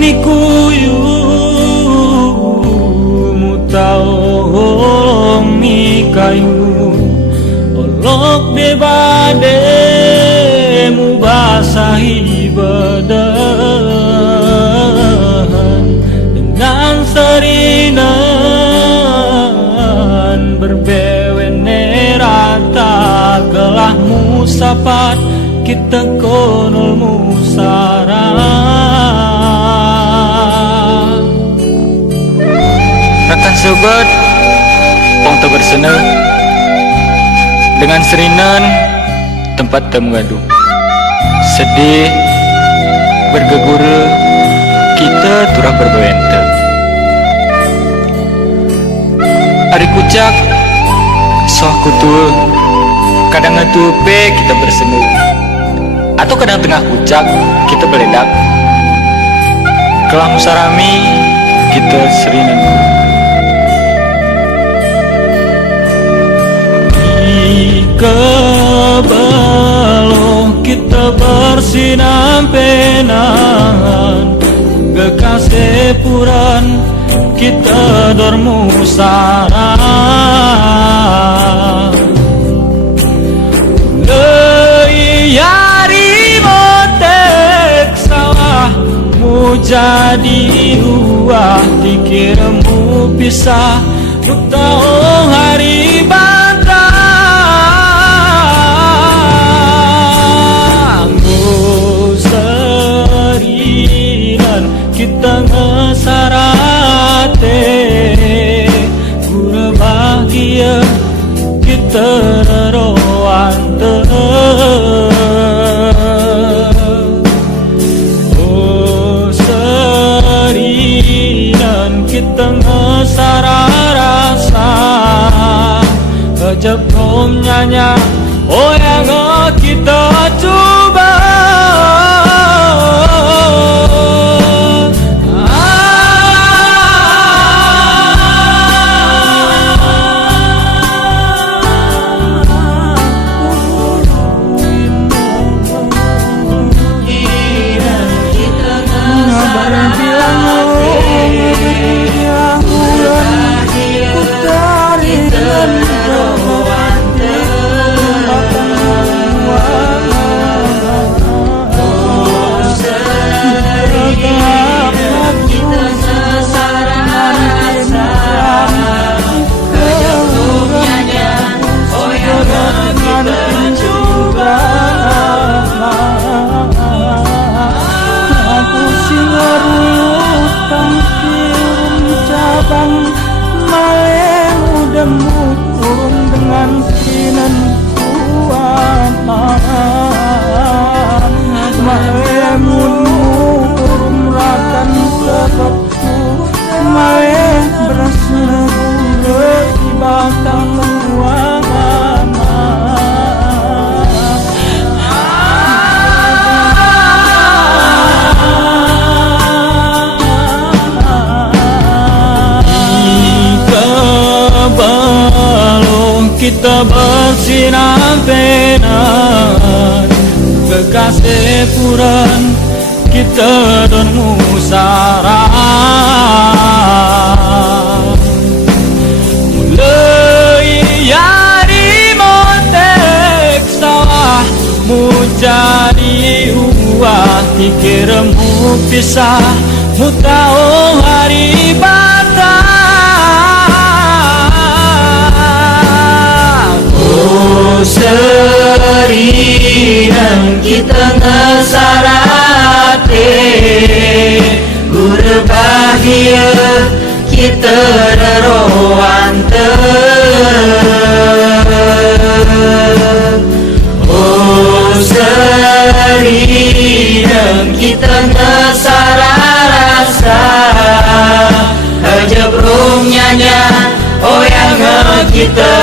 nikuyu mutao mi kayu olok de bade mu basahi badan dengan serinan berbewene rata gelah musapat kita konol musara rekan sobat pong bersena dengan serinan tempat temengadu sedih bergeguru kita turah berbawente ari kucak soh kutu kadang ngetupe kita bersenu atau kadang tengah kucak kita beledak kelah musarami kita serinan di kebalo kita bersinampenan kekasih puran kita dormusara leyari motek sawah mu jadi uah dikiremu pisah lu tahu hari batang serinan kita ngesarate gura bahagia kita roante oh serinan kita ngesara rasa kejap om nyanya oh yang kita coba dengan sinan kuat maemun urung ratan sebabku mae berasna di batang ruangan kita bersinampenan kekasih puran kita don musara mulai yari motek sawah mu jadi uah pikirmu pisah mu tahu hari batang serinan kita ngesarate guru bahagia kita daroante oh serinan kita ngesara rasa aja brung nyanya oh yang kita